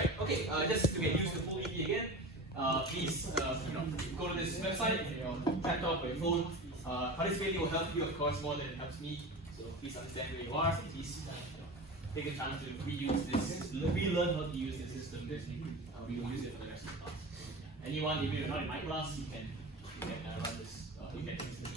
Right. Okay. Just to get used to full EP again, please go to this website on your laptop or your phone. Participating will help you, of course, more than it helps me. So please understand where you are. So please take a chance to reuse this, relearn how to use the system. We will use it for the rest of the class. Anyone, even if you're not in my class, you can run this. You can use this.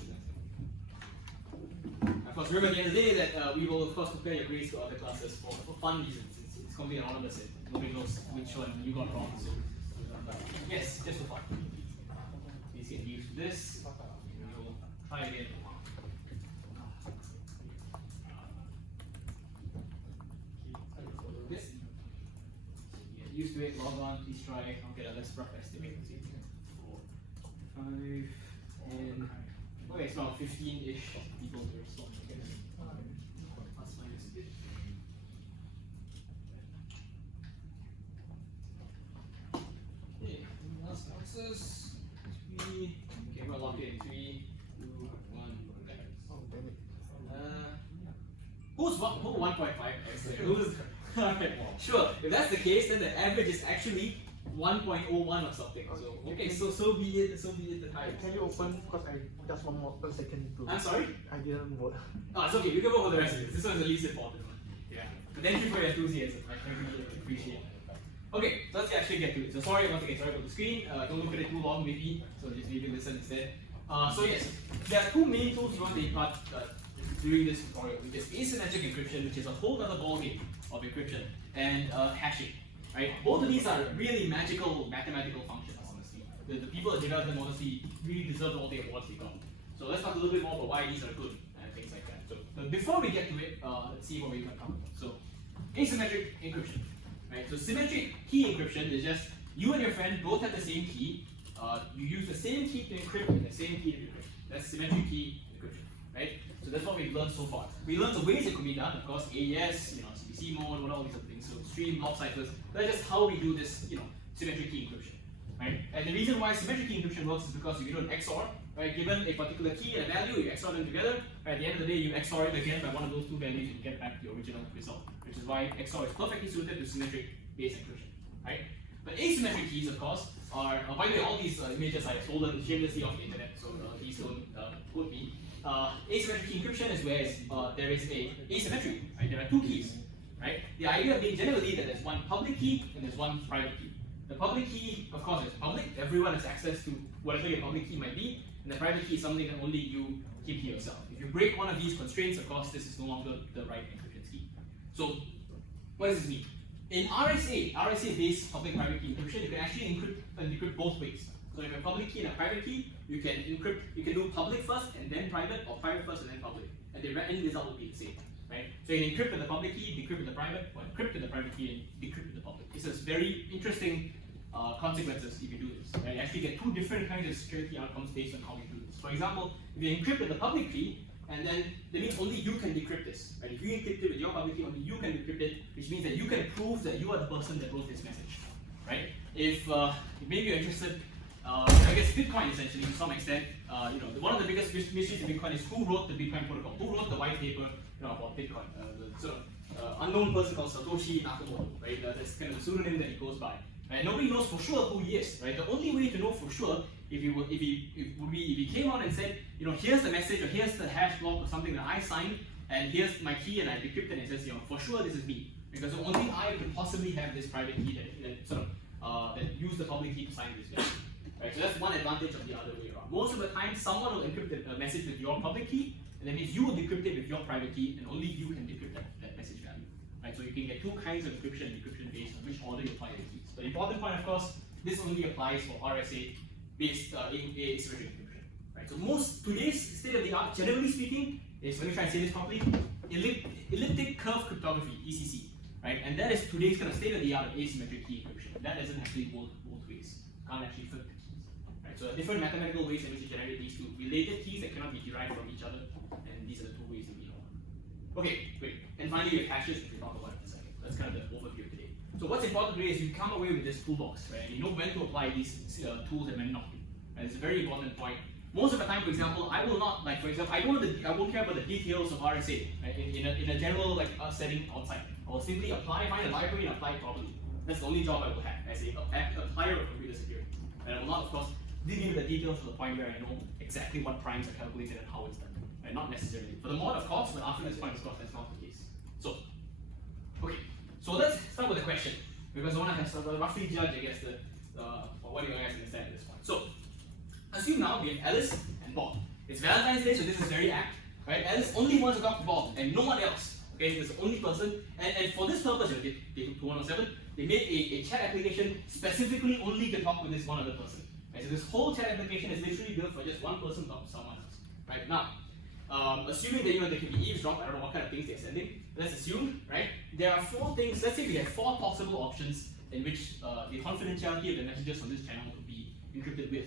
Of course, remember at the end of the day that we will, of course, compare your grades to other classes for fun reasons. It's completely anonymous. Nobody knows which one you got wrong. So, yes, just for fun. Please get used to this. We'll try again. Yes. Get used to it. Log on. Please try. I'll get a less rough estimate. 4, 5, and okay, it's about 15-ish people to respond. Plus minus a bit. Okay, last answers. 3. Okay, we're locked in. 3, 2, 1. Who's 1.5x? Who's sure. If that's the case, then the average is actually 1.01 or something. So okay, so be it. So be it. The highest. Can you open? Because I just one second to. I'm sorry. I didn't vote. Oh, it's okay. You can vote for the rest of it. This one is the least important one. Yeah. But thank you for your enthusiasm. I really appreciate it. Okay, so let's actually get to it. So sorry once again. Sorry about the screen. Don't look at it too long, maybe. So just maybe listen instead. So yes, there are two main tools you want to impart during this tutorial, which is asymmetric encryption, which is a whole other ballgame of encryption, and hashing. Right? Both of these are really magical mathematical functions, honestly. The people that developed them honestly really deserve all the awards they got. So let's talk a little bit more about why these are good and things like that. So but before we get to it, let's see what we can cover. So asymmetric encryption. Right? So symmetric key encryption is just you and your friend both have the same key. You use the same key to encrypt and the same key to decrypt. That's symmetric key encryption. Right? So that's what we've learned so far. We learned the ways it could be done, of course, AES, CBC mode, all these other things. So stream, block ciphers. That's just how we do this, symmetric key encryption. Right? And the reason why symmetric key encryption works is because if you do an XOR, right, given a particular key and a value, you XOR them together. Right, at the end of the day, you XOR it again by one of those two values, you get back the original result. Which is why XOR is perfectly suited to symmetric base encryption. Right? But asymmetric keys, of course, are by the way, all these images I have stolen shamelessly off the internet, so please don't quote me. Asymmetric key encryption is where there is a asymmetry. Right? There are two keys. Right? The idea being generally that there's one public key and there's one private key. The public key, of course, is public. Everyone has access to whatever your public key might be. And the private key is something that only you keep to yourself. If you break one of these constraints, of course, this is no longer the right encryption scheme. So, what does this mean? In RSA-based public-private key encryption, you can actually encrypt and decrypt both ways. So if you have a public key and a private key, you can encrypt. You can do public first and then private, or private first and then public, and the end result will be the same. Right? So you can encrypt with the public key, decrypt with the private, or encrypt with the private key and decrypt with the public. This has very interesting consequences if you do this. Right? You actually get two different kinds of security outcomes based on how you do this. For example, if you encrypt with the public key, and then that means only you can decrypt this. Right? If you encrypt it with your public key, only you can decrypt it, which means that you can prove that you are the person that wrote this message. Right? If maybe you're interested, I guess Bitcoin essentially to some extent, one of the biggest mysteries in Bitcoin is who wrote the Bitcoin protocol, who wrote the white paper about Bitcoin. The sort of unknown person called Satoshi Nakamoto, right? That's kind of the pseudonym that he goes by. Right? Nobody knows for sure who he is, right? The only way to know for sure if he came out and said, here's the message or here's the hash block or something that I signed, and here's my key and I decrypted and it says, for sure this is me, because only I could possibly have this private key that use the public key to sign this value. Right? So that's one advantage of the other way around. Most of the time, someone will encrypt a message with your public key, and that means you will decrypt it with your private key, and only you can decrypt that message value. Right? So you can get two kinds of encryption based on which order you apply the keys. The important point, of course, this only applies for RSA-based asymmetric encryption. Right? So today's state of the art, generally speaking, is, let me try and say this properly, elliptic curve cryptography, ECC. Right? And that is today's kind of state of the art of asymmetric key encryption. That doesn't actually work both ways. Can't actually flip the keys. Right? So different mathematical ways in which you generate these two related keys that cannot be derived from each other, and these are the two ways that we know. Okay, great. And finally, we have hashes, which we'll talk about in a second. That's kind of the overview of today. So what's important today is you come away with this toolbox, right? You know when to apply these tools and when not to. And it's a very important point. Most of the time, for example, I will not, like, for example, I won't care about the details of RSA right? in a general setting outside. I will simply find a library and apply it properly. That's the only job I will have as a applier of computer security. And I will not, of course, dig into the details to the point where I know exactly what primes are calculated and how it's done. Right? Not necessarily. For the mod, of course, but after this point, of course, that's not the case. So, okay. So let's start with the question, because I want to have roughly judge, I guess, what you guys understand at this point. So, assume now we have Alice and Bob. It's Valentine's Day, so this is very apt. Right? Alice only wants to talk to Bob and no one else. Okay, this is the only person. And for this purpose, they took 107, they made a chat application specifically only to talk with this one other person. Right? So this whole chat application is literally built for just one person to talk to someone else. Right? Now, assuming that they can be eavesdrop, I don't know what kind of things they're sending. Let's assume, right? There are 4 things. Let's say we have 4 possible options in which the confidentiality of the messages on this channel could be encrypted with.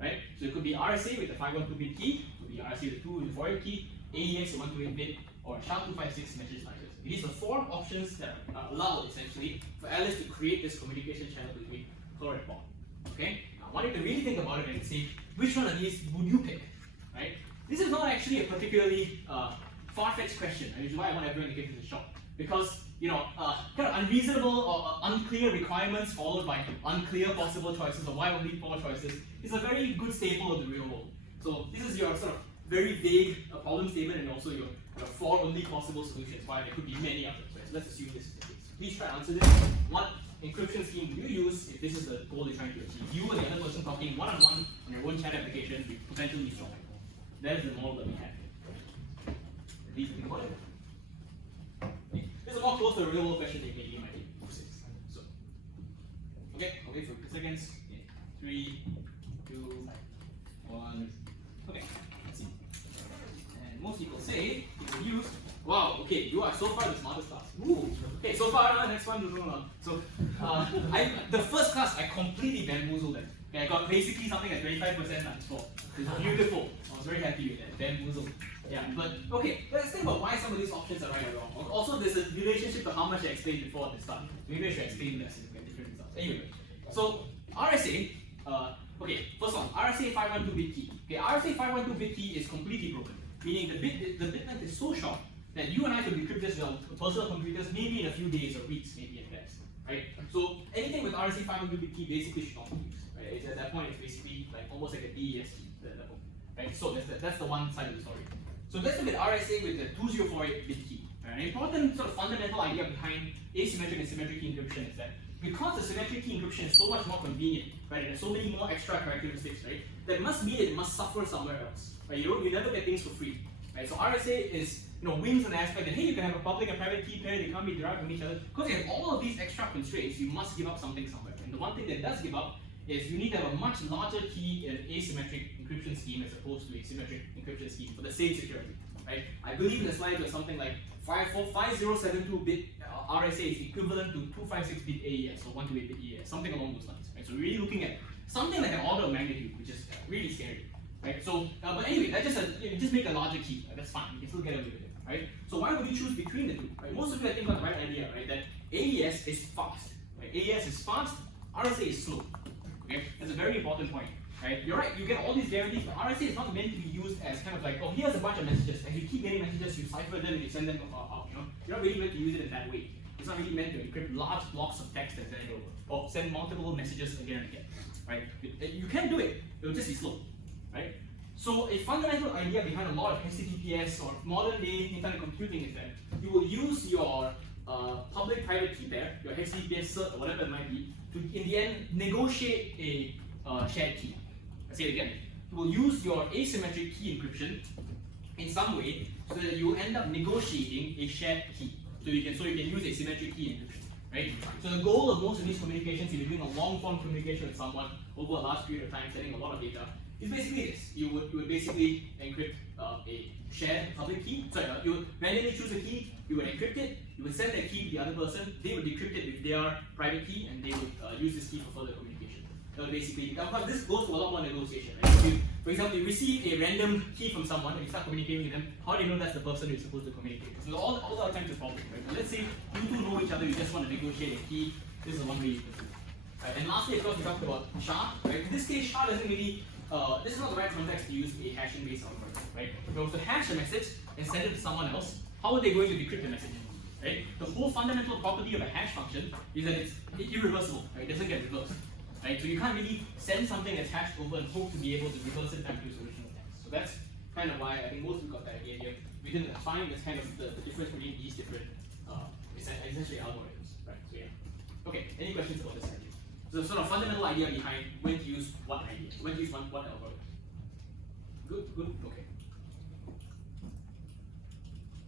Right? So it could be RSA with the 512-bit key, it could be RSA with the 2 with the 4-bit key, AES with 128-bit, or SHA-256 message targets. These are 4 options that are allowed essentially for Alice to create this communication channel between her and Bob. Okay? Now I want you to really think about it and see which one of these would you pick. Right? This is not actually a particularly far-fetched question, which is why I want everyone to give this a shot. Because kind of unreasonable or unclear requirements followed by unclear possible choices, or why only 4 choices, is a very good staple of the real world. So this is your sort of very vague problem statement, and also your 4 only possible solutions, why there could be many others. Right? So let's assume this is the case. Please try to answer this. What encryption scheme do you use if this is the goal you're trying to achieve? You and the other person talking one-on-one on your own chat application with potentially strong. That is the model that we have. Please think about it. This is more close to a real world question than maybe might be. So, okay, I'll wait for 2 seconds. 3, 2, 1. Okay, let's see. And most people say you will use. Wow, okay, you are so far the smartest class. Ooh. Okay, so far, next one, moving on. So, the first class, I completely bamboozled them. Okay, I got basically something at 25% times 4. It's beautiful. I was very happy with that. Bamboozled. Yeah, but okay, let's think about why some of these options are right or wrong. Also, there's a relationship to how much I explained before at the start. Maybe I should explain less and get different results. Anyway, so RSA, okay, first one, RSA 512-bit key. Okay, RSA 512-bit key is completely broken, meaning the bit length is so short that you and I could decrypt this with personal computers maybe in a few days or weeks, maybe at best. Right? So anything with RSA 512-bit key basically should not be used. Right? It's, at that point, it's basically like almost like a DES key level. Right? So that's the one side of the story. So let's look at RSA with the 204-bit key. Right? An important sort of fundamental idea behind asymmetric and symmetric key encryption is that because the symmetric key encryption is so much more convenient, right, and there's so many more extra characteristics, right, that must mean it must suffer somewhere else. Right? You never get things for free. Right? So RSA is wins an aspect that hey, you can have a public and private key pair, they can't be derived from each other. Because you have all of these extra constraints, you must give up something somewhere. And the one thing that it does give up is you need to have a much larger key in an asymmetric encryption scheme as opposed to a symmetric encryption scheme for the same security. Right? I believe in the slides was something like 5072-bit RSA is equivalent to 256-bit AES, or 128-bit AES, something along those lines. Right? So we're really looking at something like an order of magnitude, which is really scary. Right? So, but anyway, that's just make a larger key. That's fine. You can still get away with it. Right? So why would you choose between the two? Right? Most of you I think got the right idea, right? That AES is fast. Right? AES is fast. RSA is slow. Okay, that's a very important point. Right? You're right, you get all these guarantees, but RSA is not meant to be used as kind of like, oh, here's a bunch of messages, and you keep getting messages, you cipher them, and you send them out. You're not really meant to use it in that way. It's not really meant to encrypt large blocks of text and send it over, or send multiple messages again and again. Right? You can do it, it will just be slow. Right? So a fundamental idea behind a lot of HTTPS or modern day internet computing is that you will use your public-private key pair, your HTTPS cert or whatever it might be, to in the end negotiate a shared key. I say it again. You will use your asymmetric key encryption in some way so that you end up negotiating a shared key. So you can use a symmetric key encryption. Right? So the goal of most of these communications, if you're doing a long-form communication with someone over a large period of time, sending a lot of data, is basically this. You would basically encrypt a shared public key. Sorry, you would randomly choose a key, you would encrypt it, you would send that key to the other person, they would decrypt it with their private key, and they would use this key for further communication. Basically, of course, this goes to a lot more negotiation. Right? So for example, you receive a random key from someone and you start communicating with them. How do you know that's the person you're supposed to communicate with? So all the kinds of problems. Right? So let's say you two know each other, you just want to negotiate a key. This is one way you can do it. Right? And lastly, of course, we talked about SHA. Right? In this case, SHA doesn't really. This is not the right context to use a hashing-based algorithm. Right? If I was to hash a message and send it to someone else, how are they going to decrypt the message? right? The whole fundamental property of a hash function is that it's irreversible, right? It doesn't get reversed, right? So you can't really send something that's hashed over and hope to be able to reverse it back to its original text. So that's kind of why I think most people got that idea here. We didn't find this kind of the difference between these different essentially algorithms, right? So yeah. Okay, any questions about this idea? So the sort of fundamental idea behind when to use what idea, when to use what algorithm. Good, okay.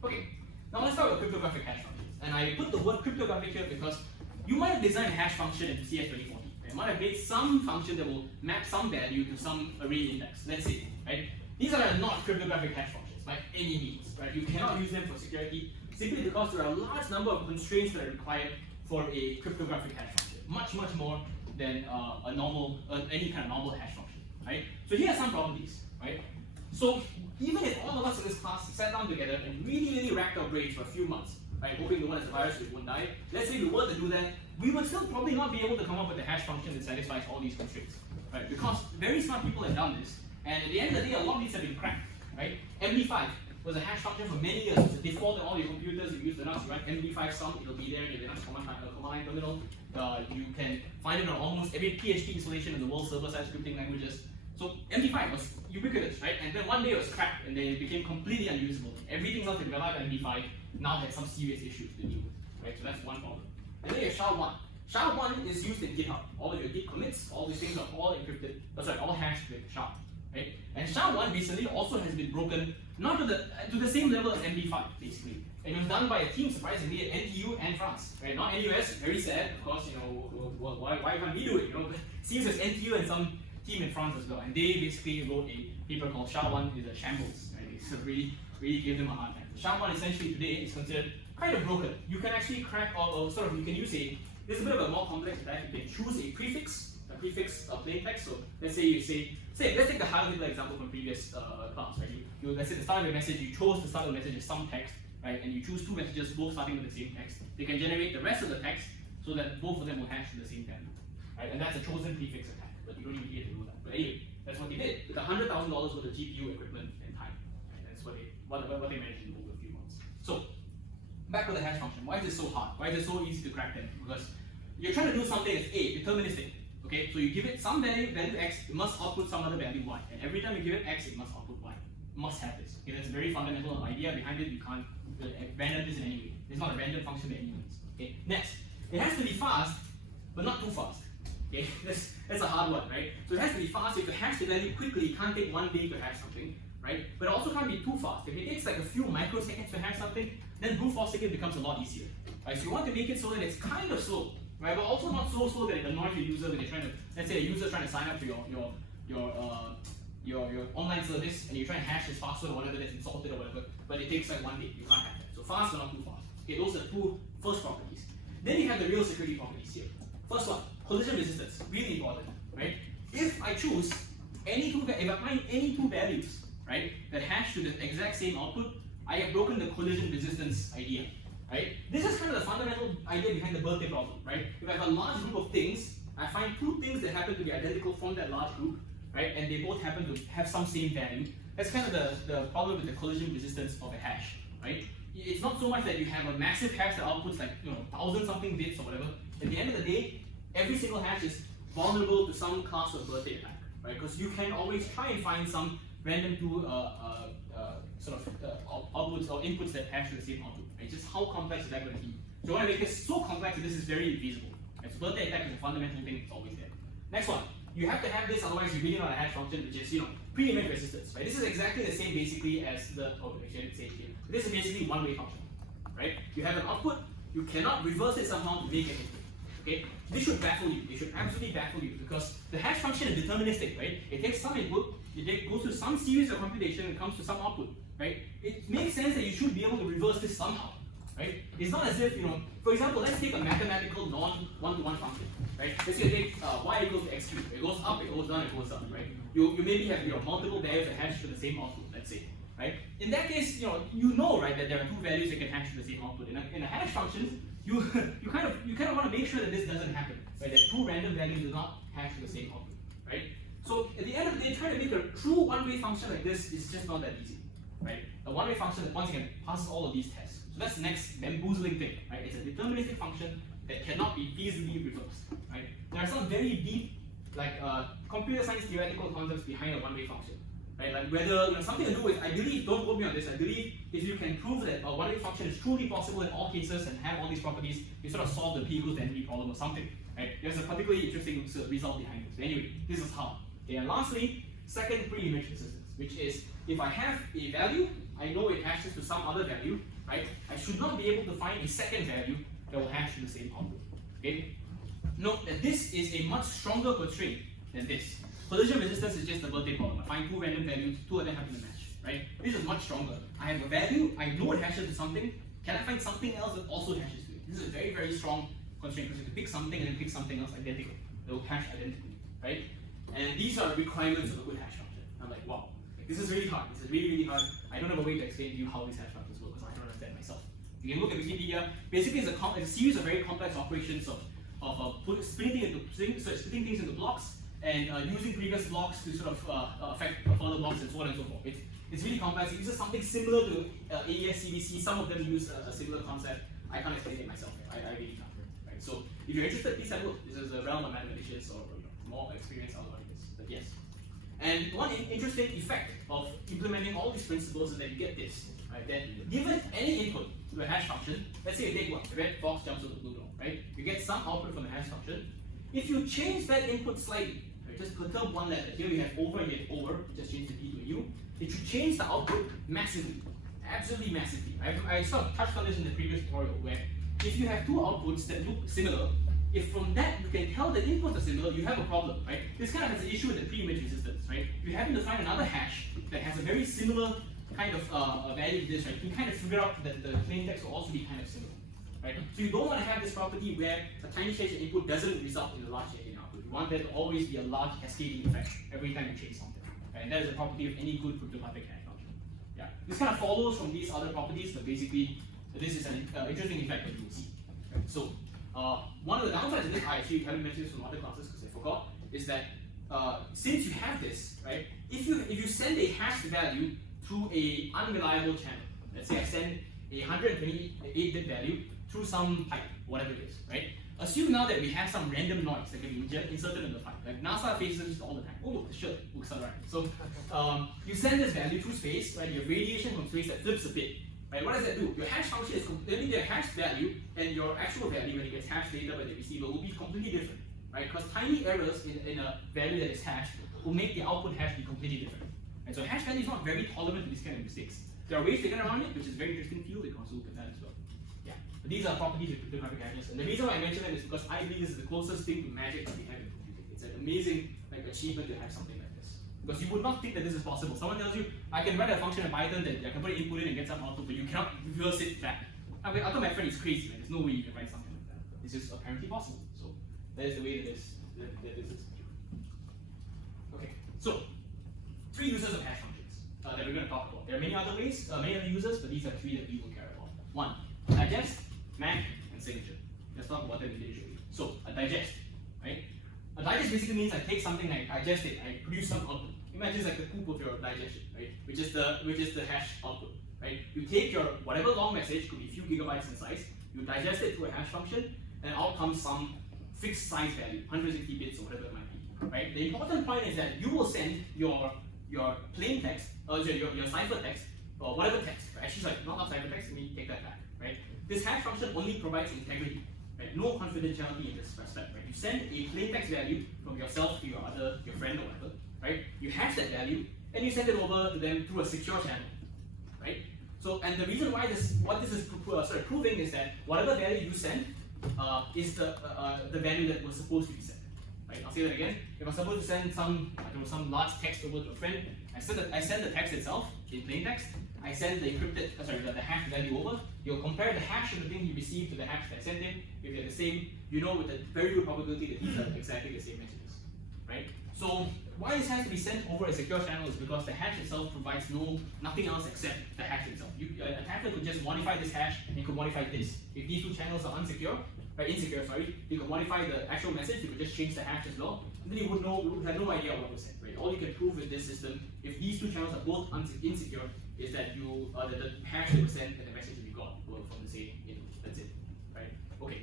Okay, now let's talk about cryptographic hash functions. And I put the word cryptographic here because you might have designed a hash function in CS2040. You might have made some function that will map some value to some array index, let's say, right? These are not cryptographic hash functions by any means, right? You cannot use them for security simply because there are a large number of constraints that are required for a cryptographic hash function, much more than a normal, any kind of normal hash function, right? So here are some properties, right? So even if all of us in this class sat down together and really racked our brains for a few months, right, hoping the one as a virus won't die, let's say we were to do that, we would still probably not be able to come up with a hash function that satisfies all these constraints, right? Because very smart people have done this, and at the end of the day, a lot of these have been cracked, right? MD5 was a hash function for many years. It's a default in all your computers. You use Linux, you write MD5 sum, it'll be there in your Linux command line terminal. You can find it on almost every PHP installation in the world server-side scripting languages. So MD5 was ubiquitous, right? And then one day it was cracked, and then it became completely unusable. Everything else that developed MD5 now had some serious issues to deal with, right? So that's one problem. And then you have SHA-1. SHA-1 is used in GitHub. All of your Git commits, all these things are all encrypted. All hashed with SHA, right? And SHA-1 recently also has been broken, not to the same level as MD5, basically. And it was done by a team, surprisingly, at NTU and France, right? Not NUS, very sad, of course, why can't we do it? It seems as NTU and some team in France as well. And they basically wrote a paper called SHA-1 is a shambles, right? So really gave them a hard time. SHA-1 essentially today is considered kind of broken. You can actually crack you can use this is a bit of a more complex attack. You can choose a prefix plain text. So let's say let's take the Heil Hitler example from previous class, right? Let's say the start of your message, you chose the start of the message as some text, right? And you choose two messages, both starting with the same text. They can generate the rest of the text so that both of them will hash to the same value, right? And that's a chosen prefix attack, but you don't even get to do that. But anyway, that's what they did with $100,000 worth of GPU equipment and time. Right? That's what they managed to do over a few months. So back to the hash function. Why is it so hard? Why is it so easy to crack them? Because you're trying to do something that's deterministic. Okay, so you give it some value x, it must output some other value y. And every time you give it x, it must output y. It must have this. Okay, that's a very fundamental idea behind it. You can't random this in any way. It's not a random function by any means. Okay, next, it has to be fast, but not too fast. Okay, that's a hard one, right? So it has to be fast. If you hash the value quickly, it can't take 1 day to hash something, right? But it also can't be too fast. If it takes like a few microseconds to hash something, then brute forcing it becomes a lot easier. Right? So you want to make it so that it's kind of slow, right? But also not so slow that it annoys your user when they're trying to, let's say a user trying to sign up to your online service and you try and hash this password or whatever that's insulted or whatever, but it takes like 1 day. You can't have that. So fast but not too fast. Okay, those are two first properties. Then you have the real security properties here. First one, collision resistance, really important, right? If I choose if I find any two values, right, that hash to the exact same output, I have broken the collision resistance idea, right? This is kind of the fundamental idea behind the birthday problem, right? If I have a large group of things, I find two things that happen to be identical from that large group, right, and they both happen to have some same value. That's kind of the problem with the collision resistance of a hash, right? It's not so much that you have a massive hash that outputs like 1,000 something bits or whatever. At the end of the day, every single hash is vulnerable to some class of birthday attack, right? Because you can always try and find some random two outputs or inputs that hash to the same output. Right? Just how complex is that going to be? So you want to make this so complex that this is very infeasible. Right? So birthday attack is a fundamental thing that's always there. Next one, you have to have this, otherwise you really not a hash function, which is pre-image resistance. Right? This is exactly the same basically as the actually I didn't say it here. This is basically one-way function. Right? You have an output, you cannot reverse it somehow to make an input. Okay? This should baffle you. It should absolutely baffle you because the hash function is deterministic, right? It takes some input, it goes through some series of computation and comes to some output, right? It makes sense that you should be able to reverse this somehow, right? It's not as if, for example, let's take a mathematical non-one-to-one function, right? Let's say you take y equals to x cubed. It goes up, it goes down, it goes up, right? You maybe have multiple values that hash to the same output, let's say, right? In that case, right, that there are two values that can hash to the same output. In a hash function, you kind of want to make sure that this doesn't happen, right? That two random values do not hash to the same output, right? So at the end of the day, trying to make a true one-way function like this is just not that easy, right? A one-way function that once again passes all of these tests. So that's the next bamboozling thing, right? It's a deterministic function that cannot be feasibly reversed, right? There are some very deep, like computer science theoretical concepts behind a one-way function, right? Like whether something to do with, I believe, don't quote me on this, I believe if you can prove that a one-way function is truly possible in all cases and have all these properties, you sort of solve the P equals NP problem or something, right? There's a particularly interesting result behind this. Anyway, this is how. Okay, and lastly, second pre-image persistence, which is if I have a value, I know it hashes to some other value, right? I should not be able to find a second value that will hash to the same output. Okay? Note that this is a much stronger constraint than this. Collision resistance is just a birthday problem. I find two random values, two of them happen to match, right? This is much stronger. I have a value, I know it hashes to something. Can I find something else that also hashes to it? This is a very, very strong constraint because you have to pick something and then pick something else identical. They will hash identically, right? And these are requirements of a good hash function. I'm like, wow, this is really hard. This is really, really hard. I don't have a way to explain to you how these hash functions work because I don't understand myself. You can look at Wikipedia. Basically, it's a series of very complex operations of splitting things into blocks and using previous blocks to sort of affect further blocks and so on and so forth. It's really complex. It uses something similar to AES CDC. Some of them use a similar concept. I can't explain it myself. I really can't. Right? So if you're interested, please have a look. This is a realm of mathematicians or more experienced algorithms. But yes. And one interesting effect of implementing all these principles is that you get this. Right? That given any input to a hash function, let's say you take one, red fox jumps over the blue dog, right? You get some output from the hash function. If you change that input slightly, right, just perturb one letter, here we have over, here we have over, just change the P to a U, it should change the output massively, absolutely massively. I sort of touched on this in the previous tutorial where if you have two outputs that look similar, if from that you can tell the inputs are similar, you have a problem, right? This kind of has an issue with the pre-image resistance, right? If you happen to find another hash that has a very similar kind of value to this, right? You kind of figure out that the plain text will also be kind of similar, right? So you don't want to have this property where a tiny change in input doesn't result in a large change in output. You want there to always be a large cascading effect every time you change something, right? And that is a property of any good cryptographic hash function. Yeah, this kind of follows from these other properties, but basically this is an interesting effect that you will see. Right? So one of the downsides of this, I actually haven't mentioned this from other classes because I forgot, is that since you have this, right? If you send a hashed value through a unreliable channel, let's say I send a 128-bit value through some pipe, whatever it is, right? Assume now that we have some random noise that can be inserted in the pipe. Like NASA faces this all the time. Oh, look, the shirt looks alright. So you send this value through space, right? You have radiation from space that flips a bit. Right? What does that do? Your hash function is completely the hash value and your actual value when it gets hashed later by the receiver will be completely different. Right? Because tiny errors in a value that is hashed will make the output hash be completely different. And so hash value is not very tolerant to these kind of mistakes. There are ways to get around it, which is a very interesting field. We can also look at that as well. Yeah. But these are properties of cryptographic hashes. And the reason why I mention them is because I believe this is the closest thing to magic that we have in computing. It's an amazing achievement to have something like this. Because you would not think that this is possible. Someone tells you, I can write a function in Python that I can put an input in and get some output, but you cannot reverse it back. I mean, I thought my friend is crazy, man. There's no way you can write something like that. It's just apparently possible. So that is the way that this is. Okay, so 3 uses of hash functions that we're going to talk about. There are many other ways, many other users, but these are 3 that we will care about. 1, digest, map, and signature. Let's talk about them individually. So a digest, right? A digest basically means I take something, I digest it, I produce some output. Imagine it's like the poop of your digestion, right? Which is the hash output, right? You take your whatever long message, could be a few gigabytes in size, you digest it through a hash function, and out comes some fixed size value, 160 bits or whatever it might be, right? The important point is that you will send your plain text, or your cipher text, or whatever text, right? Actually, sorry, not cipher text, let me take that back, right? This hash function only provides integrity, right? No confidentiality in this respect, right? You send a plain text value from yourself to your friend or whatever, right? You hash that value, and you send it over to them through a secure channel, right? So, and the reason why what this is proving is that whatever value you send is the value that was supposed to be sent. Right? I'll say that again. If I'm supposed to send some large text over to a friend, I send the text itself in plain text. I send the encrypted, the hash value over. You'll compare the hash of the thing you received to the hash that I sent in. If they're the same, you know with a very good probability that these are exactly the same messages, right? So why this has to be sent over a secure channel is because the hash itself provides nothing else except the hash itself. An attacker could just modify this hash and could modify this. If these 2 channels are unsecure, right? Insecure, sorry. You can modify the actual message. You could just change the hash as well. And then you would have no idea what was sent, right? All you can prove with this system, if these two channels are both insecure, is that the hash that was sent and the message that you got were from the same input. That's it, right? Okay.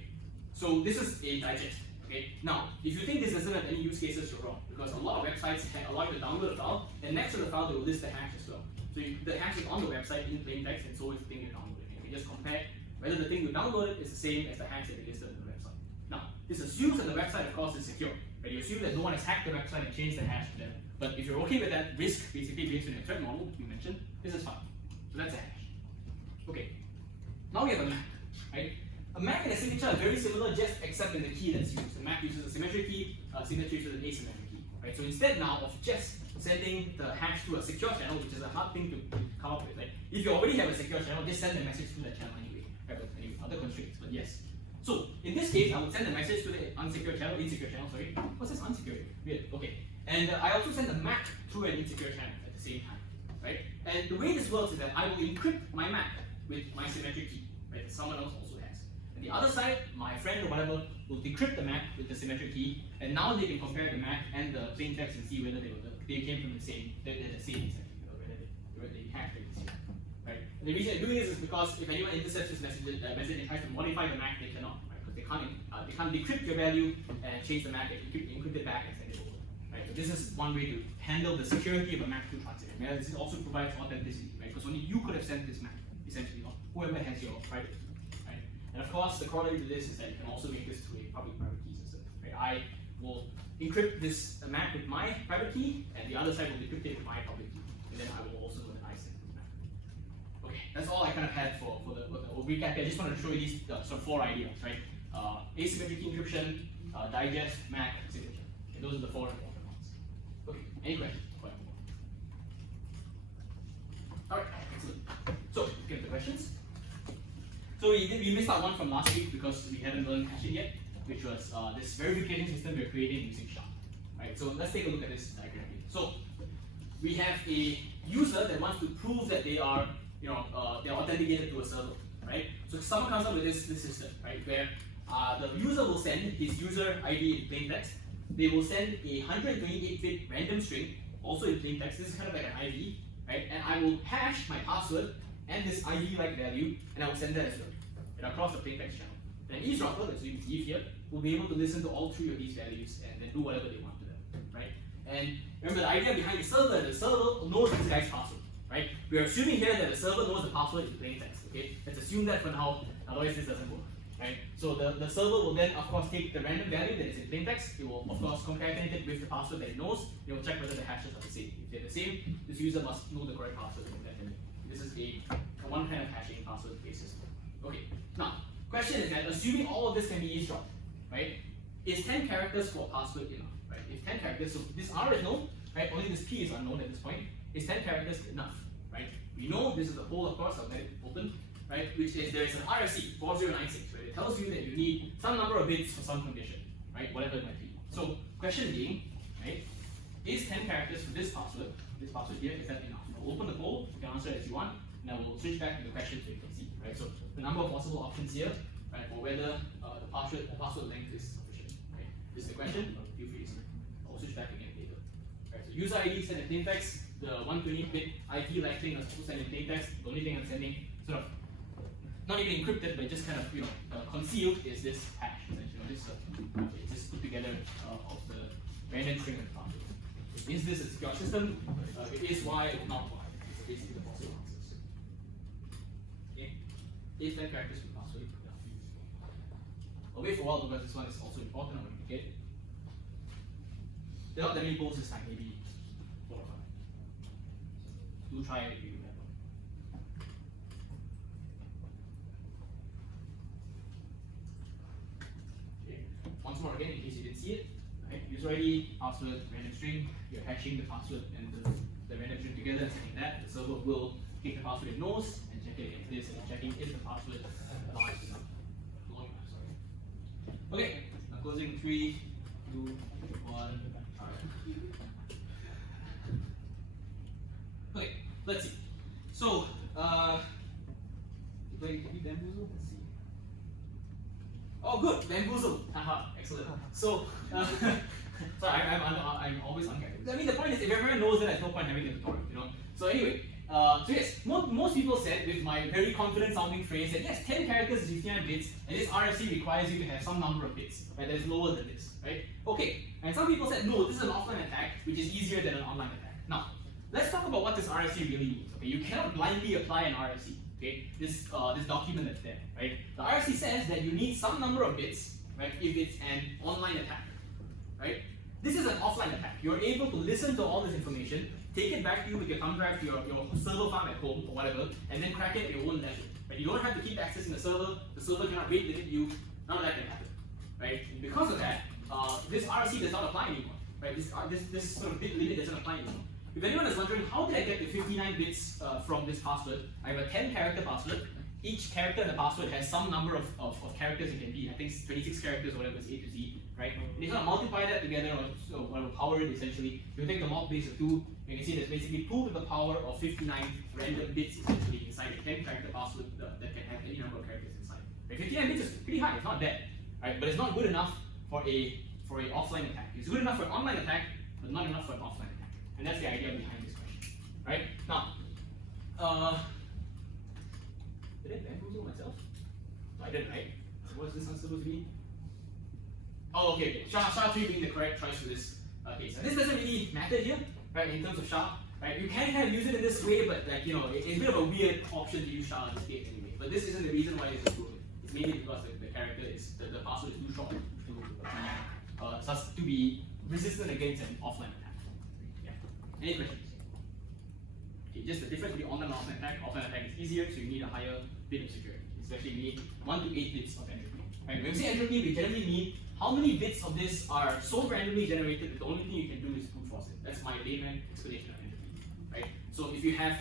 So this is a digest. Okay. Now, if you think this doesn't have any use cases, you're wrong, because a lot of websites allow you to download a file, and next to the file they will list the hash as well. So the hash is on the website in plain text, and so is the thing you're downloading. You can just compare whether the thing you downloaded is the same as the hash that they listed on the website. Now, this assumes that the website, of course, is secure. Right? You assume that no one has hacked the website and changed the hash to them. But if you're okay with that risk, basically based on your threat model you mentioned, this is fine. So that's a hash. Okay. Now we have a MAC, right? A MAC and a signature are very similar, just except in the key that's used. The MAC uses a symmetric key, signature uses an asymmetric key. Right? So instead now of just sending the hash to a secure channel, which is a hard thing to come up with, right? If you already have a secure channel, just send the message to that channel anyway. Right? But anyway, other constraints, but yes. So in this case, I would send the message to the insecure channel, sorry. What's this unsecure? Weird. Okay. And I also send the MAC through an insecure channel at the same time, right? And the way this works is that I will encrypt my MAC with my symmetric key, right? That someone else also has. And the other side, my friend or whatever, will decrypt the MAC with the symmetric key, and now they can compare the MAC and the plain text and see whether they came from the same, they're the same essentially, or whether they hashed it the same. Right? And the reason I'm doing this is because if anyone intercepts this message and tries to modify the MAC, they cannot, right? Because they can't decrypt your value and change the MAC and encrypt it back and send it over. Right? So this is one way to handle the security of a MAC2 transit. This also provides authenticity, right? Because only you could have sent this MAC, essentially, not whoever has your private key, right? And of course, the corollary to this is that you can also make this through a public-private key system. Right? I will encrypt this MAC with my private key, and the other side will decrypt it with my public key, and then I will also know that I sent this MAC. Okay, that's all I kind of had for the recap here. I just wanted to show you these sort of 4 ideas, right? Asymmetric key encryption, digest, MAC, signature. Okay, those are the 4 important ones. Okay, any questions? Alright, excellent. So, let's get to the questions. So we missed out one from last week because we haven't learned hashing yet, which was this verification system we're creating using SHA. Right? So let's take a look at this diagram here. So we have a user that wants to prove that they are, they're authenticated to a server, right? So someone comes up with this system, right, where the user will send his user ID in plain text. They will send a 128-bit random string, also in plain text. This is kind of like an ID, right? And I will hash my password and this ID-like value, and I will send that as well, and across the plain text channel. And an eavesdropper, as you can see here, will be able to listen to all 3 of these values and then do whatever they want to them, right? And remember the idea behind the server knows this guy's password, right? We are assuming here that the server knows the password in plain text, okay? Let's assume that for now, otherwise this doesn't work, right? So the server will then, of course, take the random value that is in plain text. It will, of course, concatenate it with the password that it knows. It will check whether the hashes are the same. If they're the same, this user must know the correct password to concatenate. This is a one kind of hashing password-based system. Okay, now, question is that assuming all of this can be eavesdropped, right? Is 10 characters for a password enough, right? If 10 characters, so this R is known, right? Only this P is unknown at this point. Is 10 characters enough, right? We know this is the whole, of course, I'll let it open, right? Which is there is an RFC 4096, right? It tells you that you need some number of bits for some condition, right? Whatever it might be. So, question being, right? Is 10 characters for this password here, is that enough? I'll open the poll, you can answer it as you want, and I will switch back to the question so you can see, right? So the number of possible options here, right, or whether the password length is sufficient, right? This is the question, feel free to see. I'll switch back again later. Right, so user ID sent in plain text, the 128-bit ID like thing is also sent in plain text. The only thing I'm sending, sort of, not even encrypted, but just kind of, concealed is this hash, essentially. It's just put together of the random string and password. Is this a secure system? If it is, why? If not, why? It's basically the possible answers. Okay. If 10 characters for password, I'll wait for a while because this one is also important. I'm going to get it. There are not that many polls this time, maybe 4 or 5. Do try it if you have one. Okay. Once more again, in case you didn't see it. Right? User ID, password, random string, you're hashing the password and the random string together and sending that. The server will take the password it knows and check it against this and checking is the password large enough. Long enough, sorry. Okay, I'm closing 3, 2, 1. Okay, let's see. So, did we bamboozle? Let's see. Oh, good, bamboozled. Haha, excellent. So, sorry, I'm always uncharacteristic. I mean, the point is, if everyone knows that, there's no point having a tutorial, you know. So anyway, so yes, most people said with my very confident sounding phrase that yes, 10 characters is 59 bits, and this RFC requires you to have some number of bits, right? That is lower than this, right? Okay, and some people said no, this is an offline attack, which is easier than an online attack. Now, let's talk about what this RFC really means. Okay, you cannot blindly apply an RFC. Okay, this document that's there, right? The RFC says that you need some number of bits, right? If it's an online attack, right? This is an offline attack. You're able to listen to all this information, take it back to you with your thumb drive to your server farm at home or whatever, and then crack it at your own leisure. Right? You don't have to keep accessing the server cannot rate limit you, none of that can happen. Right? And because of that, this RFC does not apply anymore. Right? This sort of bit limit doesn't apply anymore. If anyone is wondering how did I get the 59 bits from this password, I have a 10 character password. Each character in the password has some number of characters it can be. I think it's 26 characters or whatever, it's A to Z, right? And if you multiply that together or power it essentially, you take the log base of 2, you can see there's basically 2 to the power of 59 random bits essentially inside a 10 character password that can have any number of characters inside. Right? 59 bits is pretty high, it's not bad, right? But it's not good enough for a offline attack. It's good enough for an online attack, but not enough for an offline attack. And that's the idea behind this question, right? Now, did I bamboozle myself? No, I didn't, right? What's this one supposed to be? Oh, okay. SHA-3 being the correct choice for this case. And this doesn't really matter here, right? In terms of SHA, right? You can kind of use it in this way, but like it's a bit of a weird option to use SHA in this case anyway. But this isn't the reason why it's approved. It's mainly because the character is the password is too short to be resistant against an offline attack. Yeah. Any questions? Okay, just the difference between online and offline attack. Offline attack is easier, so you need a higher bit of security. Especially you need 1 to 8 bits of entropy. Right? When we say entropy, we generally mean how many bits of this are so randomly generated that the only thing you can do is brute force it. That's my layman explanation of entropy. Right? So if you have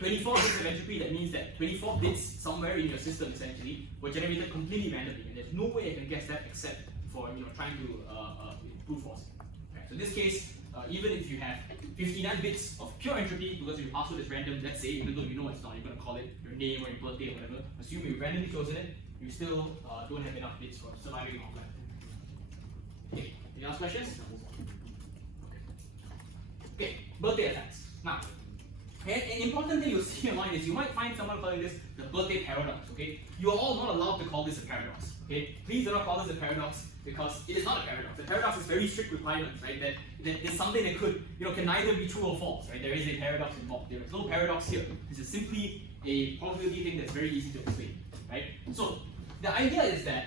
24 bits of entropy, that means that 24 bits somewhere in your system essentially were generated completely randomly, and there's no way I can guess that except for trying to brute force it. Right? So in this case, even if you have 59 bits of pure entropy because your password is random, let's say, even though you know it's not, you're going to call it your name or your birthday or whatever, assume you've randomly chosen it, you still don't have enough bits for surviving offline. Okay, any last questions? Okay, birthday attacks. Now, an important thing you'll see online is you might find someone calling this the birthday paradox. Okay, you are all not allowed to call this a paradox. Okay, please do not call this a paradox because it is not a paradox. A paradox is very strict requirements, right? That there's something that could, can neither be true or false, right? There is a paradox involved. There is no paradox here. This is simply a probability thing that's very easy to explain, right? So the idea is that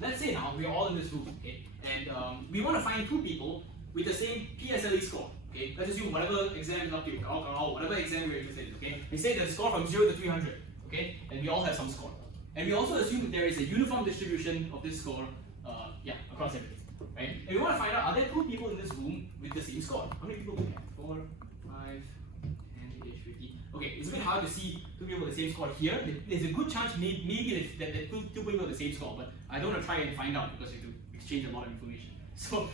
let's say now we're all in this room, okay, and we want to find 2 people with the same PSLE score. Okay, let's assume whatever exam is up to you, or whatever exam we're interested in. Okay, we say the score from 0 to 300. Okay, and we all have some score. And we also assume that there is a uniform distribution of this score, across everything, right? And we want to find out, are there 2 people in this room with the same score? How many people do we have? 4, 5, 10, 50. Okay, it's a bit hard to see 2 people with the same score here. There's a good chance maybe that 2 people with the same score, but I don't want to try and find out because you have to exchange a lot of information. So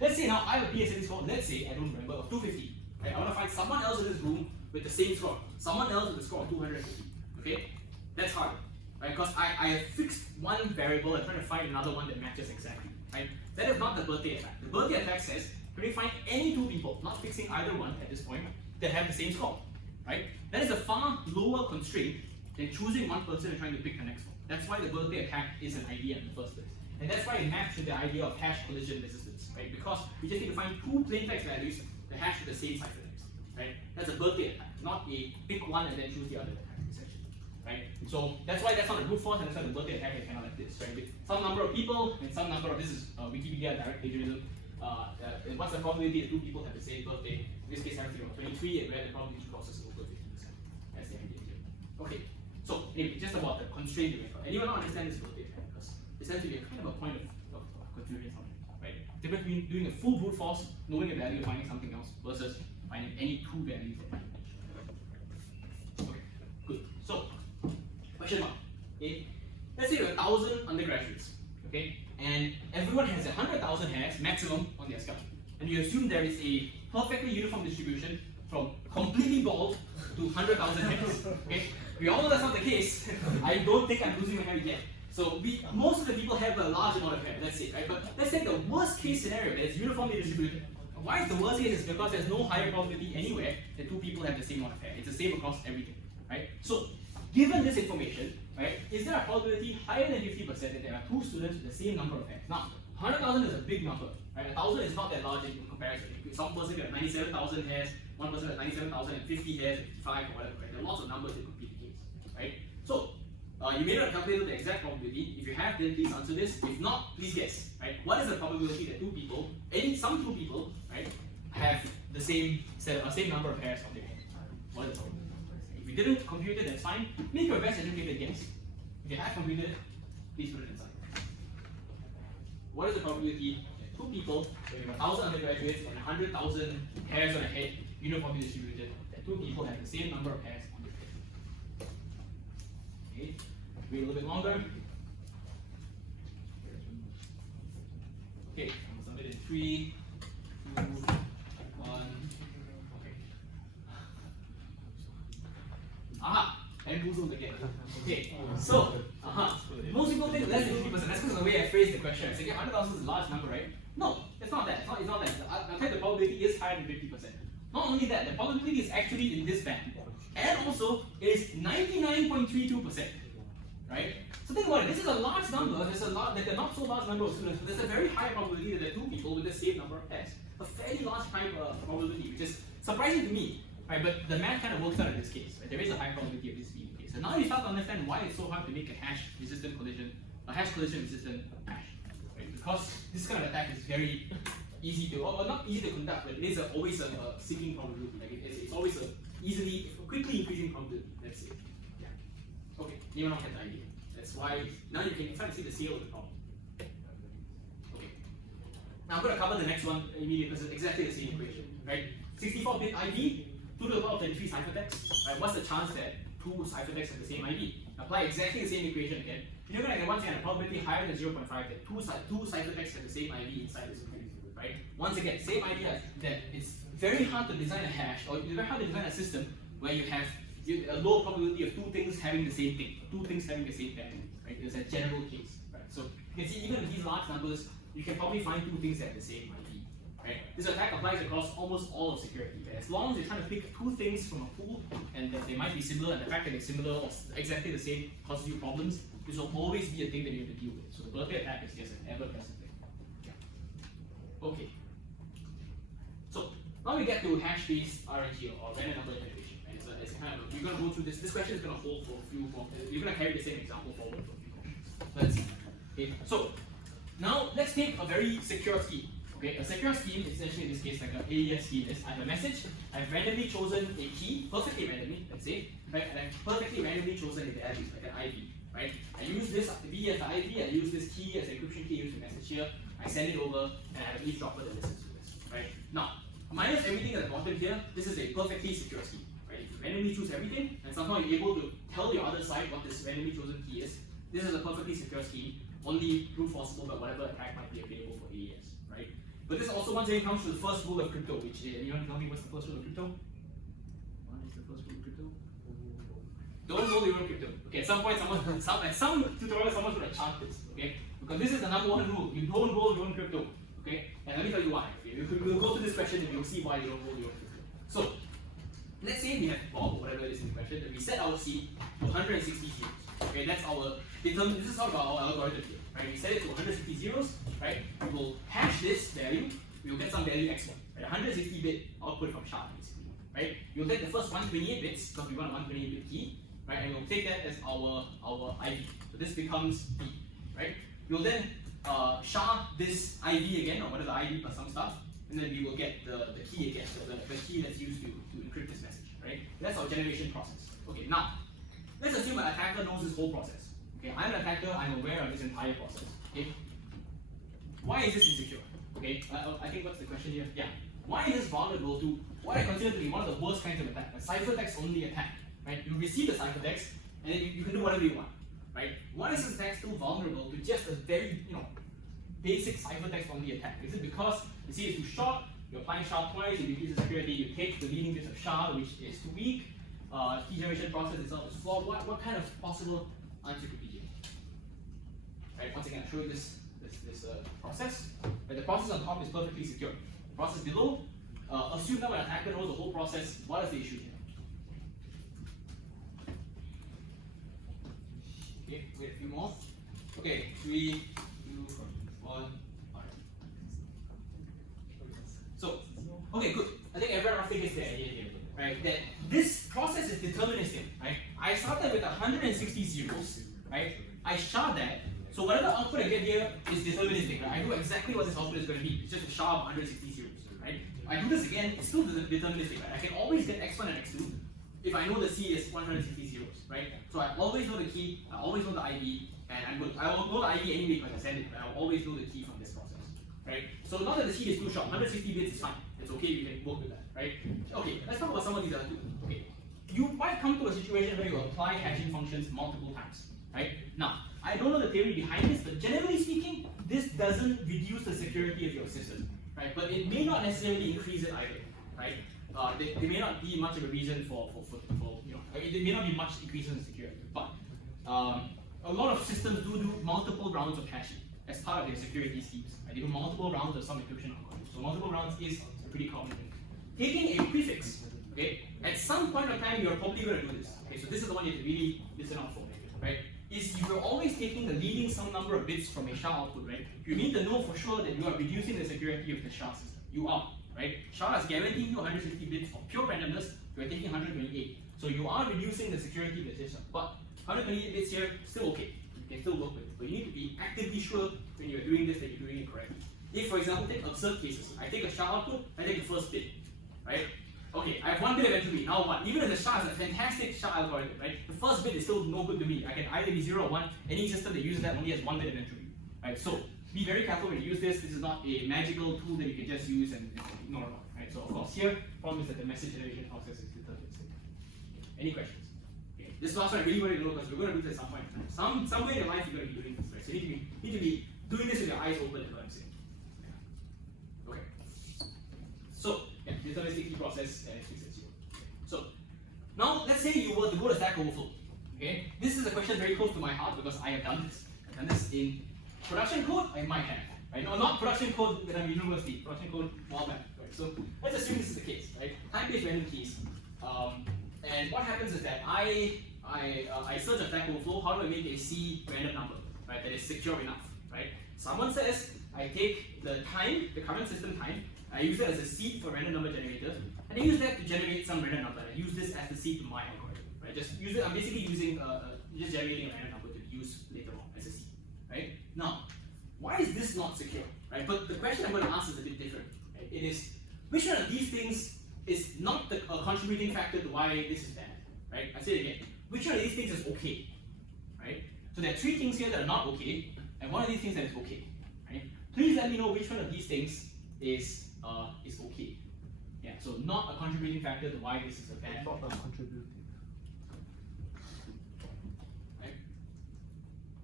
let's say now I have a PSLE score, let's say, I don't remember, of 250. Right? I want to find someone else in this room with the same score. Someone else with a score of 250. Okay? That's hard. Right? Because I have fixed one variable and trying to find another one that matches exactly. Right? That is not the birthday attack. The birthday attack says, can we find any 2 people, not fixing either one at this point, that have the same score? Right? That is a far lower constraint than choosing one person and trying to pick the next one. That's why the birthday attack is an idea in the first place. And that's why it maps with the idea of hash collision resistance, right? Because we just need to find 2 plain text values that hash with the same ciphertext, right? That's a birthday attack, not a pick one and then choose the other attack, essentially, right? So that's why that's not a brute force, and that's why the birthday attack is kind of like this, right? With some number of people and some number of, this is Wikipedia direct plagiarism. And what's the probability that 2 people have the same birthday? In this case, I have 23, and where the probability crosses over 50%. That's the idea here. Okay, so anyway, just about the constraint we have. Anyone not understand this birthday attack? Because it's actually kind of a point of confusion something, right? The difference between doing a full brute force, knowing a value, finding something else, versus finding any 2 values that you match. Okay, good. So, question mark. Okay, let's say you have 1,000 undergraduates, okay, and everyone has 100,000 hairs maximum on their scalp, and you assume there is a perfectly uniform distribution from completely bald to 100,000 hairs. Okay, we all know that's not the case. I don't think I'm losing my hair yet. So most of the people have a large amount of hair, that's it, right? But let's take the worst case scenario that is uniformly distributed. Why is the worst case? Is because there's no higher probability anywhere that two people have the same amount of hair. It's the same across everything, right? So given this information, right, is there a probability higher than 50% that there are two students with the same number of hairs? Now, 100,000 is a big number, right? 1,000 is not that large in comparison. Some person can have 97,000 hairs, one person has 97,050 hairs, 55 or whatever, right? There are lots of numbers that could be the case, right? So you may not calculate the exact probability. If you have, then please answer this. If not, please guess, right? What is the probability that two people, some two people, right, have the same number of hairs on their head? What is the probability? If you didn't compute it, that's fine. Make your best educated guess. If you have computed it, please put it inside. What is the probability that two people, so you have 1,000 undergraduates and 100,000 hairs on a head, uniformly distributed, that two people have the same number of hairs on their head? Okay, wait a little bit longer. Okay, I'm gonna submit in 3, 2, 1. Okay. Aha! Bamboozled again. Okay, so, most people think less than 50%. That's because of the way I phrased the question. I said, 100,000 is a large number, right? No, it's not that. It's not that. I'll tell you the probability is higher than 50%. Not only that, the probability is actually in this band. And also, it is 99.32%. Right? So think about it. This is a large number. There's a not so large number of students, but there's a very high probability that there are two people with the same number of hairs. A fairly large high probability, which is surprising to me. Right? But the math kind of works out in this case. Right? There is a high probability of this being the case. So now you start to understand why it's so hard to make a hash-resistant collision, a hash collision-resistant hash. Right? Because this kind of attack is very easy to, or not easy to conduct, but it is always a seeking probability. Like it's always a quickly increasing probability. Let's say. Yeah. Okay. Anyone else have the idea? That's why now you can start to see the scale of the problem. Okay. Now I'm going to cover the next one immediately because it's exactly the same equation, right? 64-bit ID, 2 to the power of 23 ciphertext. Right? What's the chance that two ciphertexts have the same ID? Apply exactly the same equation again. You're going to get once again a probability higher than 0.5 that two ciphertexts have the same ID inside this equation, right? Once again, same idea that it's very hard to design a hash, or it's very hard to design a system where you have a low probability of two things having the same thing, two things having the same value, right? There's a general case, right? So you can see even with these large numbers, you can probably find two things that have the same ID, right? This attack applies across almost all of security. Right? As long as you're trying to pick two things from a pool and that they might be similar, and the fact that they're similar or exactly the same causes you problems, this will always be a thing that you have to deal with. So the birthday attack is just an ever-present thing. Yeah. Okay. So now we get to hash-based RNG or random number generation. It's kind of, you're going to go through this. This question is going to hold for a few more. You're going to carry the same example forward for a few questions. Let's see. Okay. So now let's take a very secure scheme. Okay. A secure scheme is essentially in this case like an AES scheme. I have a message. I've randomly chosen a key, perfectly randomly, let's say, right? And I've perfectly randomly chosen a value, like an ID. Right? I use this V as the ID. I use this key as an encryption key. I use the message here. I send it over, and I have an eavesdropper that listens to this. Right? Now, minus everything at the bottom here. This is a perfectly secure scheme. Right? If you randomly choose everything, and somehow you're able to tell your other side what this randomly chosen key is, this is a perfectly secure scheme, only proof possible by whatever attack might be available for AES, right? But this also once again comes to the first rule of crypto, which you want to tell me what's the first rule of crypto? What is the first rule of crypto? Don't roll your own crypto. Okay, at some point, at some tutorial, someone's going to chant this, okay? Because this is the number one rule. You don't roll your own crypto, okay? And let me tell you why. Okay? We'll go through this question and you'll see why you don't roll your own crypto. So, let's say we have Bob or whatever it is in the question, that we set our seed to 160 zeros. Okay, that's our this is our algorithm here, right? We set it to 160 zeros, right? We will hash this value, we will get some value x1, right? 160-bit output from SHA, basically, right? We'll take the first 128 bits because we want a 128-bit key, right? And we'll take that as our ID. So this becomes B, right? We'll then SHA this ID again, or whatever the ID plus some stuff, and then we will get the key again, so the key that's used to encrypt this message, right? That's our generation process. Okay, now, let's assume an attacker knows this whole process. Okay, I'm an attacker, I'm aware of this entire process. Okay, why is this insecure? Okay, I think what's the question here? Yeah, why is this vulnerable to what I consider to be one of the worst kinds of attack, a ciphertext only attack, right? You receive the ciphertext, and then you can do whatever you want, right? Why is this attack still vulnerable to just a very, basic ciphertext only attack? Is it because you see it's too short, you're applying SHA twice, you decrease the security, you take the leading bits of SHA, which is too weak, key generation process itself is flawed? What kind of possible answer could be here? right? Once again, I'll show you this process. Right? The process on top is perfectly secure. The process below, assume that an attacker knows the whole process. What is the issue here? Okay, wait a few more. Okay, 3, 2, 1. So, okay, good. I think everyone roughly gets the idea here, right? That this process is deterministic, right? I started with 160 zeros, right? I SHA that, so whatever output I get here is deterministic, right? I know exactly what this output is going to be. It's just a SHA of 160 zeros, right? I do this again, it's still deterministic, right? I can always get x1 and x2 if I know the C is 160 zeros, right? So I always know the key, I always know the ID, and I'm good. I will know the ID anyway because I send it, but I'll always know the key from this process, right? So now that the seed is too short, 160 bits is fine. It's okay, you can work with that, right? Okay, let's talk about some of these other two. Okay, you might come to a situation where you apply hashing functions multiple times, right? Now, I don't know the theory behind this, but generally speaking, this doesn't reduce the security of your system, right? But it may not necessarily increase it either, right? There may not be much of a reason for you know, I mean, there may not be much increase in security, but a lot of systems do multiple rounds of hashing as part of their security schemes. Right? They do multiple rounds of some encryption algorithm. So multiple rounds is a pretty common thing. Taking a prefix, okay, at some point of time you're probably going to do this. Okay, so this is the one you have to really listen out for, right? Is you're always taking the leading some number of bits from a SHA output, right? You need to know for sure that you are reducing the security of the SHA system. You are, right? SHA is guaranteeing you 160 bits of pure randomness. You are taking 128. So you are reducing the security of the system. But 128 bits here, still okay. You can still work with it. But you need to be actively sure when you're doing this that you're doing it correctly. If, for example, take absurd cases, I take a SHA output, I take the first bit, right? Okay, I have 1 bit of entropy, now what? Even if the SHA is a fantastic SHA algorithm, right? The first bit is still no good to me. I can either be 0 or 1. Any system that uses that only has 1 bit of entropy, right? So be very careful when you use this. This is not a magical tool that you can just use and ignore it, right? So of course here, problem is that the message generation process is deterministic. Any questions? Okay. This last one I really want to know because we're going to do this at some point in time. Somewhere in your life you're going to be doing this, right? So you need to be doing this with your eyes open, is what I'm saying. Okay. So, yeah, deterministic key process and fixed zero. So, now let's say you were to go to Stack Overflow. Okay, this is a question very close to my heart because I have done this. I've done this in production code. I might have, right? No, not production code when I'm in university. Production code while back, right? So let's assume this is the case, right? Time-based random keys. And what happens is that I search a Stack Overflow. How do I make a C random number, right? That is secure enough, right? Someone says I take the time, the current system time. I use that as a seed for random number generator, and I use that to generate some random number. I use this as the seed to my algorithm, right? Just use it. I'm basically using just generating a random number to use later on as a seed, right? Now, why is this not secure, right? But the question I'm going to ask is a bit different. Right? It is which one of these things is not a contributing factor to why this is bad, right? I say it again. Which one of these things is okay, right? So there are 3 things here that are not okay, and one of these things that is okay, right? Please let me know which one of these things is okay. Yeah, so not a contributing factor to why this is a bad. Not a contributing. Right?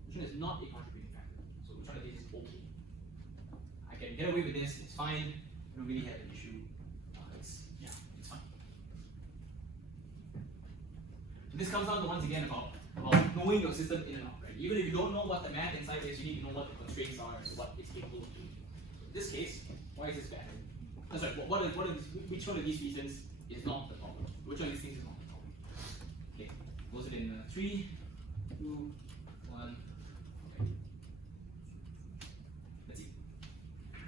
Which one is not a contributing factor? So which one of these is okay? I can get away with this, it's fine, I don't really have an issue. It's fine. So this comes down to once again about knowing your system in and out, right? Even if you don't know what the math inside is, you need to know what the constraints are and what it's capable of doing. So in this case, why is this bad? Sorry, which one of these reasons is not the problem? Which one of these things is not the problem? Okay, close it in 3, 2, 1. Okay. Let's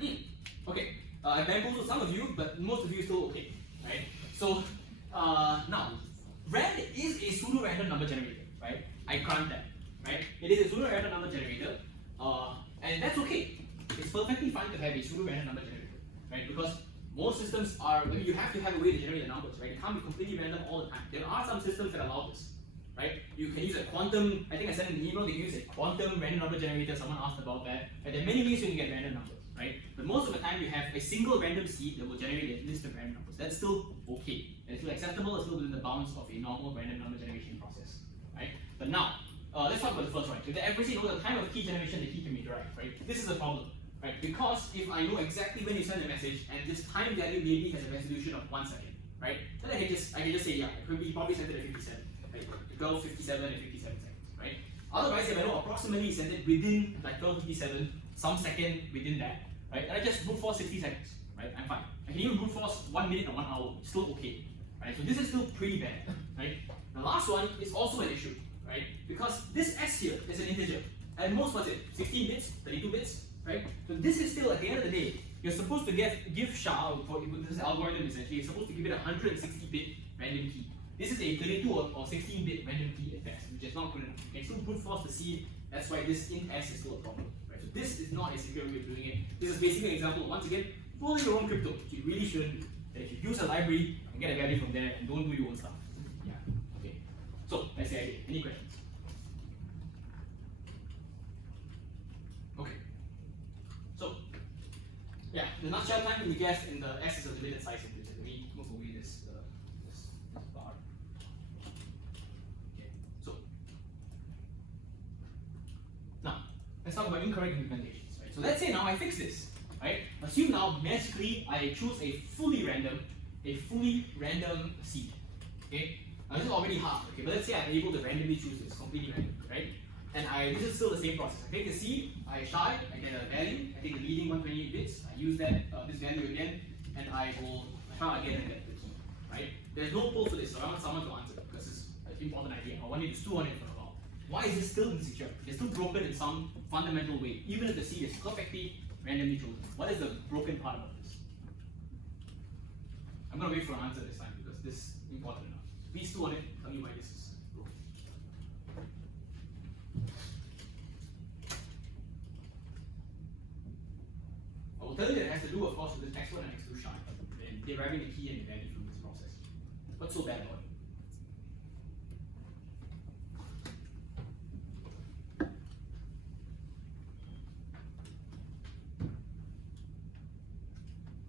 see. Okay, I bamboozled some of you, but most of you still okay, right? So now, rand is a pseudo random number generator, right? I grant that, right? It is a pseudo random number generator, and that's okay. It's perfectly fine to have a pseudo random number generator, right? Because most systems are, I mean, you have to have a way to generate the numbers, right? It can't be completely random all the time. There are some systems that allow this, right? You can use a quantum, I think I sent an email, they use a quantum random number generator, someone asked about that. Right? There are many ways you can get random numbers, right? But most of the time you have a single random seed that will generate a list of random numbers. That's still okay. It's still acceptable, it's still within the bounds of a normal random number generation process, right? But now, let's talk about the first one. If the accuracy knows the time of key generation, the key can be derived, right? This is a problem. Right? Because if I know exactly when you send a message and this time value maybe has a resolution of 1 second, right? Then I can just say, yeah, he probably sent it at 57, right? 12, 57, and 57 seconds, right? Otherwise, if I know approximately send it within like 12:57, some second within that, right? And I just brute force 60 seconds, right? I'm fine. I can even brute force 1 minute or 1 hour, still okay, right? So this is still pretty bad, right? The last one is also an issue, right? Because this S here is an integer. At most, what's it? 16 bits, 32 bits, right? So this is still, at the end of the day, you're supposed to give SHA, for this algorithm essentially, you're supposed to give it a 160-bit random key. This is a 32 or 16-bit random key at best, which is not good enough. You can still brute force the seed, that's why this int S is still a problem, right? So this is not a secure way of doing it. This is basically an example, once again, follow your own crypto, which you really shouldn't do. That if you use a library and get a value from there and don't do your own stuff. Yeah, okay. So, that's the idea. Any questions? Okay. So, yeah, the nutshell time can be guessed in the S is a limited size integer. Let me move away this bar. Okay, so now let's talk about incorrect implementations, right? So let's say now I fix this, right? Assume now magically I choose a fully random seed. Okay? Now this is already hard, okay, but let's say I'm able to randomly choose this, completely random, right? And this is still the same process. I take the seed, I shy, I get a value, I take the leading 128 bits, I use that this value again, and I will try again and get the key, right? There's no pull for this, so I want someone to answer because it's an important idea. I want you to stew on it for a while. Why is this still insecure? It's still broken in some fundamental way, even if the seed is perfectly randomly chosen. What is the broken part about this? I'm gonna wait for an answer this time because this is important enough. Please stew on it, tell me why this is broken. I will tell you that it has to do, of course, with this x1 and x2 shy, and deriving the key and the value from this process. What's so bad about it?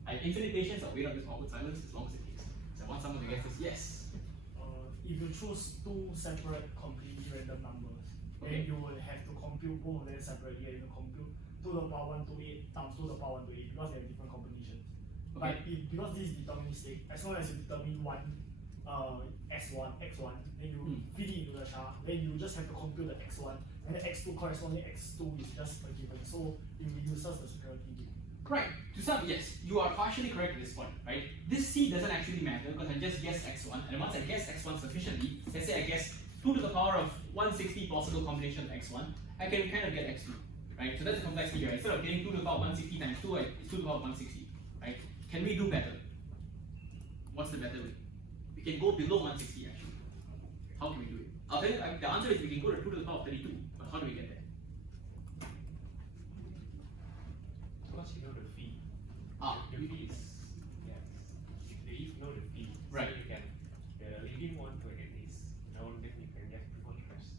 I have infinite patience, I'll wait on this awkward silence as long as it takes. So I want someone to guess this. Yes. If you choose two separate completely random numbers, Okay. then you will have to compute both of them separately. You can compute 2 to the power 1 to 8 times 2 to the power 1 to 8 because they have different combinations. Okay. But because this is deterministic, as long as you determine one x1, then you feed it into the SHA, then you just have to compute the x1, and the x2 corresponding x2 is just a given. So it reduces the security bit. Right. To some, yes, you are partially correct at this point, right? This C doesn't actually matter because I just guessed x1, and once I guess x1 sufficiently, let's say I guess 2 to the power of 160 possible combination of x1, I can kind of get x2, right? So that's the complexity here. Instead of getting 2 to the power 160 times 2, it's 2 to the power 160, right? Can we do better? What's the better way? We can go below 160 actually. How can we do it? I'll tell you, the answer is we can go to 2 to the power 32, but how do we get there? Because you know the fee. The fee is, yes. If you know the fee, right. So you can, the leading one to get is known, then you can get before the rest.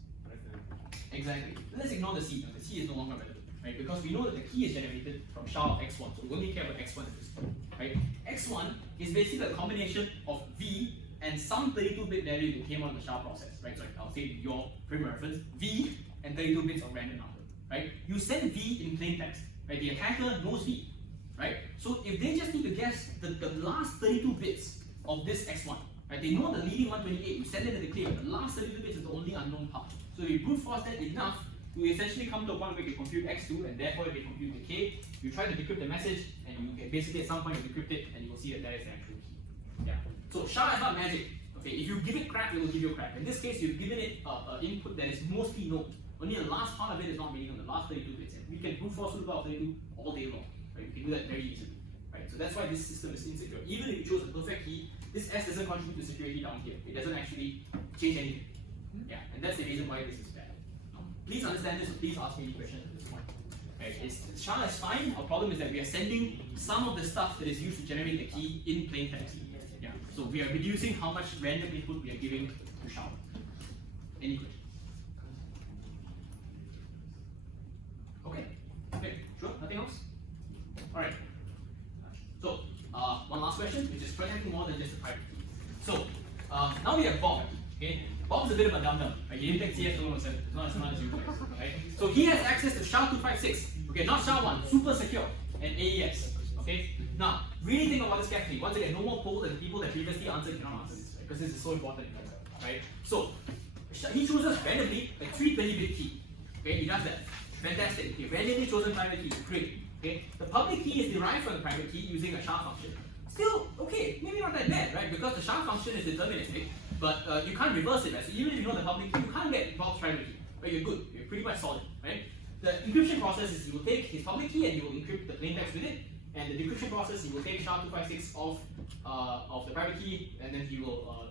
Exactly. Let's ignore the C, the C is no longer relevant, right? Because we know that the key is generated from SHA of x1, so we only care about x1 at this point, right? x1 is basically a combination of V and some 32-bit value that came out of the SHA process, right? So I'll say your frame of reference, V and 32 bits of random number, right? You send V in plain text, right? The attacker knows V, right? So if they just need to guess the last 32 bits of this x1, right? They know the leading 128, you send it to the clear, the last 32 bits is the only unknown part. So if you brute force that enough, you essentially come to a point where you can compute x2, and therefore you can compute the k. You try to decrypt the message, and you can basically at some point you decrypt it, and you will see that that is the actual key. Yeah. So SHA is not magic. Okay, if you give it crap, it will give you crap. In this case, you've given it an input that is mostly known. Only the last part of it is not being on the last 32 bits. And we can brute force to the power of 32 all day long. Right? We can do that very easily. Right? So that's why this system is insecure. Even if you chose a perfect key, this S doesn't contribute to security down here. It doesn't actually change anything. Yeah, and that's the reason why this is bad. Please understand this, so please ask me any questions at this point. Right? SHA is fine. Our problem is that we are sending some of the stuff that is used to generate the key in plain text. Yeah. So we are reducing how much random input we are giving to SHA. Any questions? Okay. Okay. Sure. Nothing else? All right. So one last question, which is protecting more than just a private key. So now we have Bob. Okay. Bob's a bit of a dum-dum. Right? He didn't take CS 107. It's not as smart as you guys. Right? So he has access to SHA-256. Okay, not SHA-1, super secure, and AES. Okay. Now, really think about this carefully. Once again, no more polls, and the people that previously answered cannot answer this, right? Because this is so important. Right? So he chooses randomly like 320-bit key. Okay, he does that. Fantastic. Okay, randomly chosen private key. Great. Okay, the public key is derived from the private key using a SHA function. Still, okay, maybe not that bad, right? Because the SHA function is deterministic, but you can't reverse it, right? So even if you know the public key, you can't get Bob's private key. But you're good. You're pretty much solid, right? The encryption process is you will take his public key and you will encrypt the plain text with it. And the decryption process, he will take SHA-256 of the private key, and then he will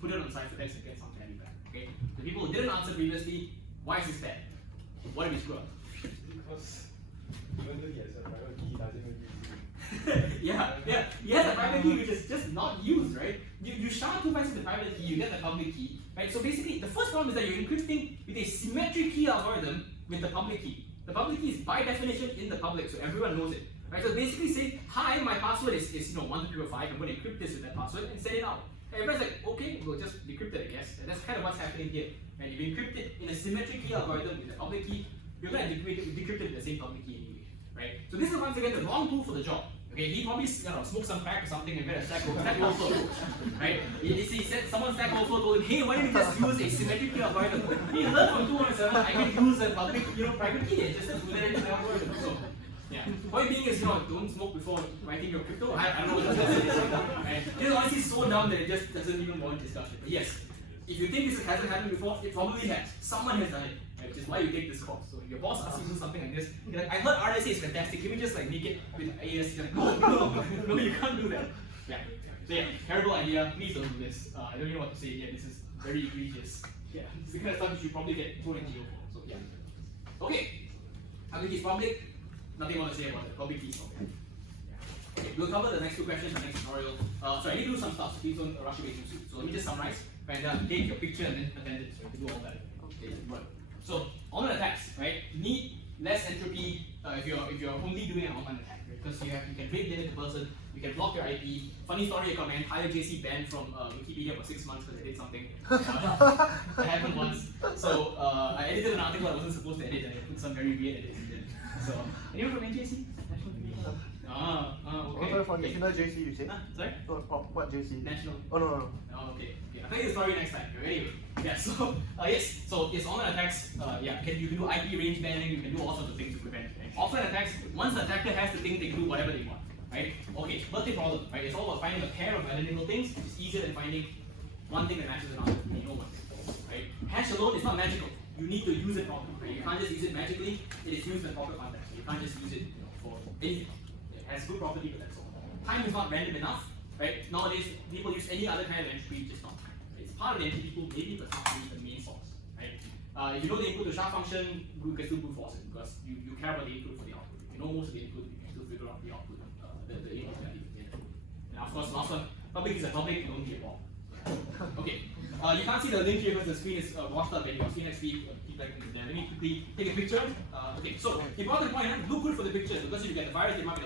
put it on the ciphertext and get some value back. Okay. The people who didn't answer previously, why is this bad? What did we screw up? Because even though he has a private key, he doesn't even use it. yeah. He has a private key which is just not used, right? You SHA-256 the private key, you get the public key, right? So basically, the first problem is that you're encrypting with a symmetric key algorithm with the public key. The public key is by definition in the public, so everyone knows it. Right, so basically say, hi, my password is 12345, I'm going to encrypt this with that password and send it out. And everyone's like, okay, we'll just decrypt it, I guess. And that's kind of what's happening here. And if you encrypt it in a symmetric key algorithm with a public key, you're going to decrypt it with the same public key anyway. Right? So this is once again the wrong tool for the job. Okay, he probably smoked some crack or something and read a Stack Overflow. Right? He said someone Stack Overflow told him, hey, why don't you just use a symmetric key algorithm? He learned from 217, I can use a public, private key and just do that in the algorithm. So, yeah. Point being is, don't smoke before writing your crypto. I don't know what that is. Right? It is honestly so dumb that it just doesn't even warrant discussion. But yes, if you think this hasn't happened before, it probably has. Someone has done it. Right? Which is why you take this course. So if your boss asks you to do something like this, you're like, I heard RSA is fantastic. Can we just like make it with AES? You're like, no, you can't do that. Yeah. So yeah, terrible idea. Please don't do this. I don't know what to say here. This is very egregious. Yeah, this is the kind of stuff you should probably get thrown in jail for. So yeah. Okay. Public is public. Nothing more to say about it. Public keys. Okay, we'll cover the next two questions in the next tutorial. So I need to do some stuff, so please don't rush away too soon. So let me just summarize and take your picture and then attend it. So you can do all that. Okay, right. So online attacks, right? Need less entropy if you're only doing an online attack, right? Because you can rate limit the person, you can block your IP. Funny story, I got my entire JC banned from Wikipedia for 6 months because I did something. That happened once. So I edited an article I wasn't supposed to edit and I put some very weird edits in there. So anyone from NJC? Okay. Also from National JC, you said? Sorry? What JC? National. Oh, no. Oh, okay. I'll tell you the story next time. Anyway, yeah. So yes, online attacks. You can do IP range banning. You can do all sorts of things to prevent it. Offline attacks. Once the attacker has the thing, they can do whatever they want. Right? Okay. Birthday problem. Right? It's all about finding a pair of identical things. It's easier than finding one thing that matches another. You know one. Right? Hash alone is not magical. You need to use it properly. Right? You can't just use it magically. It is used in proper context. You can't just use it for anything. It has good property, but that's all. Time is not random enough. Right? Nowadays, people use any other kind of entry, just not. It's part of the entity pool, maybe, but it's not really the main source. Right? If you know the input to SHA function, you can still brute force it because you care about the input for the output. If you know most of the input, you can still figure out the output, the input value. And of course, last one, public is a public, don't be a bomb. Okay. You can't see the link here because the screen is washed up and your screen has keep like there. Let me quickly take a picture. Okay, so important point, look good for the picture because if you get the virus, it might be